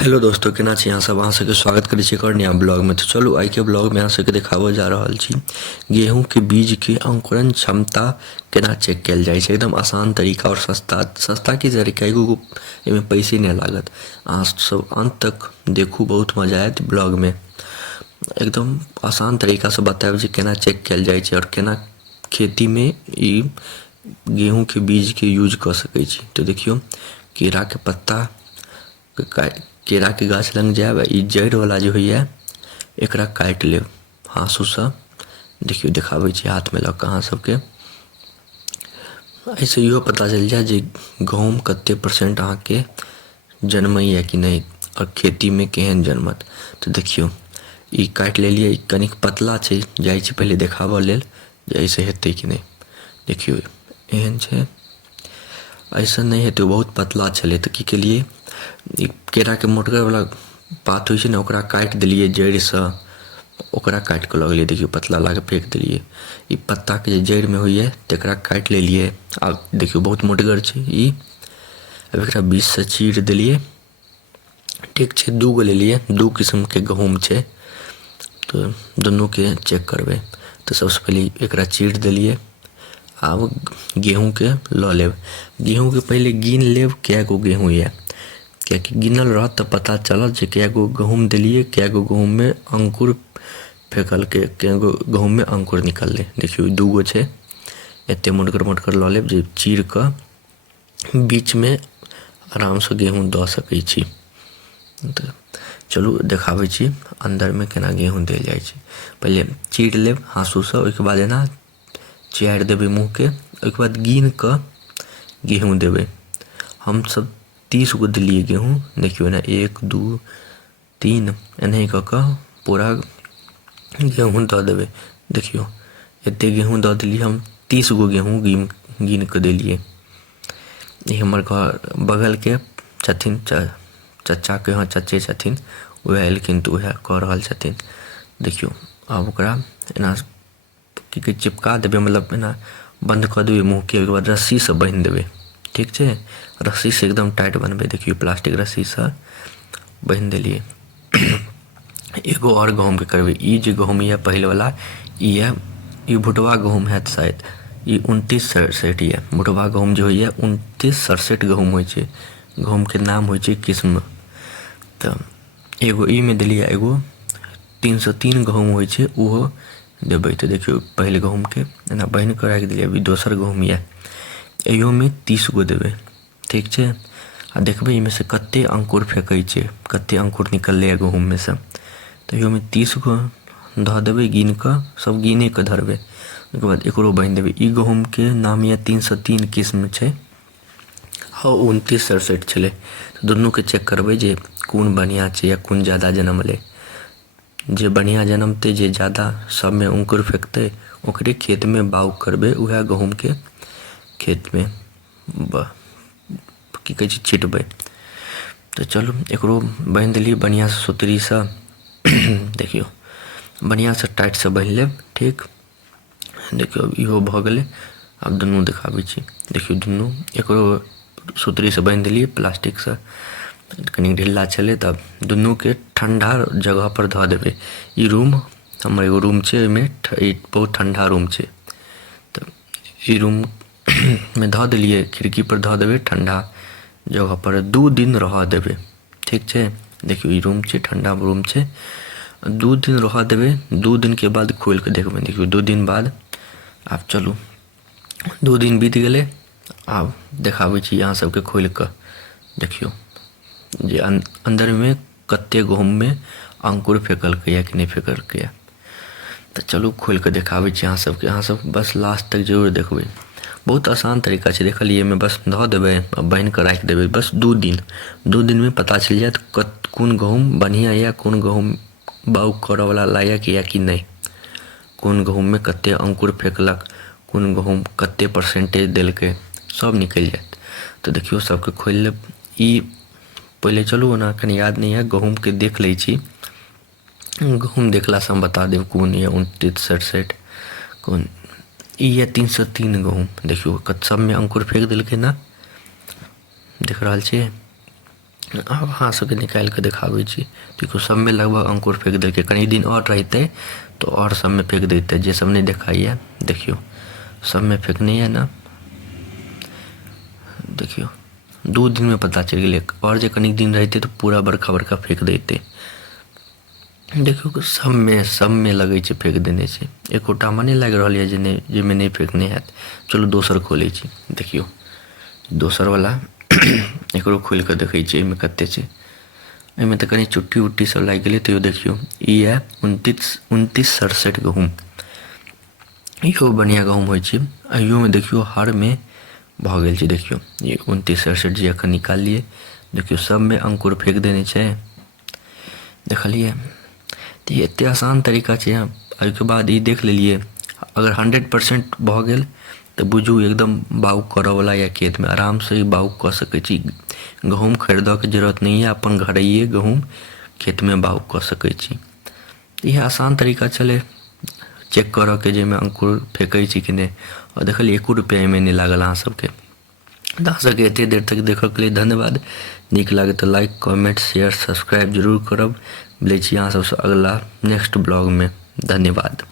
Hello दोस्तों, केना छी अहाँ सब। अहाँ सबके स्वागत करै छी एक और नया ब्लॉग में। तो चलू आई के ब्लॉग में अहाँ सबके देखाबऽ जा रहल छी गेहूं के बीज के अंकुरन क्षमता केना चेक कयल जाइ छै। एकदम आसान तरीका और सस्ता की तरीका, एगो एहिमे पैसे नहीं लागत। अहाँ सब अंत तक देखू, बहुत मजा आयत ब्लॉग में। एकदम आसान तरीका से बतायब जे केना चेक कयल जाइ छै और केना खेती में ई गेहूं के बीज के यूज कर सकै छी। तो देखियो, केरा के पत्ता केरा के गाछ लग जायब, ई जड़ वाला जे होइए एकरा काटि लेब हाँसू से। देखियो देखाबै छी हाथ में लऽ कऽ अहाँ सबके। एहिसँ इहो पता चलि जाय जे गहूम कते परसेंट अहाँके जन्मैए कि नहीं और खेती में केहन जन्मत। तो देखियो ई काटि लेलिए, ई कनिक पतला छै, जाइ छी पहिले देखाबऽ लेल जे ऐसे हेतै कि नहीं। देखियो एहन छै, ऐसा नहीं हेतै, बहुत पतला छलै। तऽ की केलिए, ई केरा के मोटगर वाला पात होइ छै ने, ओकरा काटि देलिए जड़ से। ओकरा काटि कऽ लऽ गेलिए, देखियो पतला लाके फेंक देलिए। ई पत्ता के जे जड़ में होइए तकरा काटि लेलिए। आब देखियो बहुत मोटगर छै ई। अब एकरा बीच से चीर देलिए। ठीक छै, दू गो लेलिए, दू किस्म के गहूम छै, तो दुनू के चेक करबै। तो सबसे पहले एकरा चीर देलिए। आब गेहूं के लऽ लेब। गेहूं के पहले गिन लेब कै गो गेहूं ये, कियाकि गिनल रहत तऽ पता चलत जे कै गो गहूम देलिए, कै गो गहूम में अंकुर फेंकल के, कै गो गहूम में अंकुर निकललै। देखियो दू गो छै, एते मोटगर मोटगर लऽ लेब जे चीर कऽ बीच में आराम से गेहूं दऽ सकै छी। तऽ चलू देखाबै छी अंदर में केना गेहूं देल जाइ छै। पहले चीर लेब हाँसू से, ओहिके बाद एना चियारि देबै मुँह के। ओहिके बाद गिन कऽ गेहूं देबै। हम सब 30 गो दिलिए गेहूं। देखियो ना, 1 2 3 एनाही कऽ कऽ पूरा गेहूं दऽ देबै। देखियो एते गेहूं दऽ देलिए हम, 30 गो गेहूं गिन कऽ देलिए। ई हमर घर बगल के छथिन, चचा के, हाँ चचे छथिन, वह एलखिन तऽ वह कह रहल छथिन। देखियो आब ओकरा एना की कहै चिपका देबै, मतलब एना बंद कऽ देबै मुँह के। ओहिके बाद रस्सी से बांधि देबै, ठीक छै। रस्सी से एकदम टाइट बनबै। देखियो प्लास्टिक रस्सी से बांधि देलिए। एगो और गहूम के करबै। ई जे गहूम ये पहिल वाला, ई भुटवा गहूम हैत शायद। ई 2967 ये भुटवा गहूम जे होइए, 2967 गहूम होइ छै। गहूम के नाम होइ छै किस्म। तऽ एगो ई में देलिए, एगो 303 गहूम होइ छै ओहो देबै। तऽ देखियो पहिल गहूम के एना बान्हि कऽ राखि देलिए। अभी दोसर गहूम ये, एहियो में 30 गो देबै, ठीक छै। आ देखबै एहिमे से कते अंकुर फेंकै छै, कते अंकुर निकललै गहूम में से। तऽ एहियो में 30 गो धऽ देबै गिन कऽ, सब गिने कऽ धरबै। ओहिके बाद एकरो बान्हि देबै। ई गहूम के नाम ये 303 किस्म छै, हाँ 2967 छलै। दुनू के चेक करबै जे कोन बढ़िया छै या कोन ज्यादा जनमलै। जे बढ़िया जनमतै, जे ज्यादा सब में अंकुर फेंकतै, ओकरे खेत में बाउग करबै। वएह गहूम के खेत में की कहै छै छिटबै। तऽ चलू एकरो बान्हि देलिए बढ़िया से सुतरी से। देखियो बढ़िया से टाइट से बान्हि लेब, ठीक। देखियो अब इहो भऽ गेलै। आब दुनू देखाबै छी। देखियो दुनू एकरो सुतरी से बान्हि देलिए प्लास्टिक से, कनी ढीला छलै। तब दुनू के ठंडा जगह पर धऽ देबै। ई रूम हमर एगो रूम छै, ओहिमे बहुत ठंडा रूम छै। तऽ ई रूम में धऽ देलिए, खिड़की पर धऽ देबै ठंडा जगह पर। 2 दिन रहऽ देबै, ठीक छै। देखियो ई रूम छै, ठंडा रूम छै। 2 दिन रहऽ देबै। 2 दिन के बाद खोलि कऽ देखबै। देखियो 2 दिन बाद आब चलू 2 दिन बीत गेलै। आब देखाबै छी अहाँ सबके खोलि कऽ। देखियो जे अंदर में कते गहूम में अंकुर फेंकलकै या कि नहीं फेंकलकै या। तऽ चलू खोलि कऽ देखाबै छी अहाँ सबके। अहाँ सब बस लास्ट तक जरूर देखबै। बहुत आसान तरीका छै, देखलिए। में बस धऽ देबै आ बान्हि कऽ राखि देबै बस 2 दिन। 2 दिन में पता चलि जायत कोन गहूम बढ़िया या कोन गहूम बाउग करऽ वाला लायक या कि नहीं, कोन गहूम में कते अंकुर फेंकलक, कोन गहूम कते परसेंटेज देलकै, सब निकलि जायत। तऽ देखियो सबके खोलि लेब। ई पहले चलू ओना कनी याद नहीं है, गहूम के देख लै छी। गहूम देखला से हम बता देब कोन ये 2967 कोन। ई ये 303 गहूम। देखियो सब में अंकुर फेंक देलकै ना, देख रहल छियै। अब अहाँ सबके निकाल के देखाबै छी। देखो सब में लगभग अंकुर फेंक देलकै, कनी दिन और रहते तो और सब में फेंक देते, जे सब नहीं देखाइए देखियो सब में फेंकने है ना, देखियो 2 दिन में पता चल गए, और जे कनी दिन रहते तो पूरा बड़का बड़का फेंक देते। देखियो सब में लगे छे फेंक देने छे, एकोटा में नहीं लग रहा है जे में नहीं फेंकने है। चलो दोसर खोले छी, देखियो दोसर वाला एकरो खोल के देखे छी एमे कते छे। एमे त कनी चुट्टी उट्टी सब लाग गेलै, तो देखियो ई है 2967 गहूम, इहो बढ़िया गहूम होइ छे। अहियो में देखियो हर में भ गेल छे, देखियो ये 2967 जे अखन निकालिए, देखियो सब में अंकुर फेंक देने छे, देखलिए। तो ये एते आसान तरीका छे। के बाद ई देख लेलिए, अगर 100% भ गेल तो बुझू एकदम बाउग करऽ वाला या खेत में आराम से ही बाउग कर सकै छी। गहूम खरीदऽ के जरूरत नहीं है, अपन घरइए गहूम खेत में बाउग कर सकै छी। यह आसान तरीका चले चेक करऽ के जे में अंकुर फेंकै छी कि नहीं। और देखलिए 1 रुपया में नहीं लागल अहाँ सबके। अहाँ सबके एते देर तक देखऽ के लिए धन्यवाद। नीक लागे तो लाइक कमेंट शेयर सब्सक्राइब जरूर करब। मिलै छी अहाँ सबसे अगला नेक्स्ट ब्लॉग में। धन्यवाद।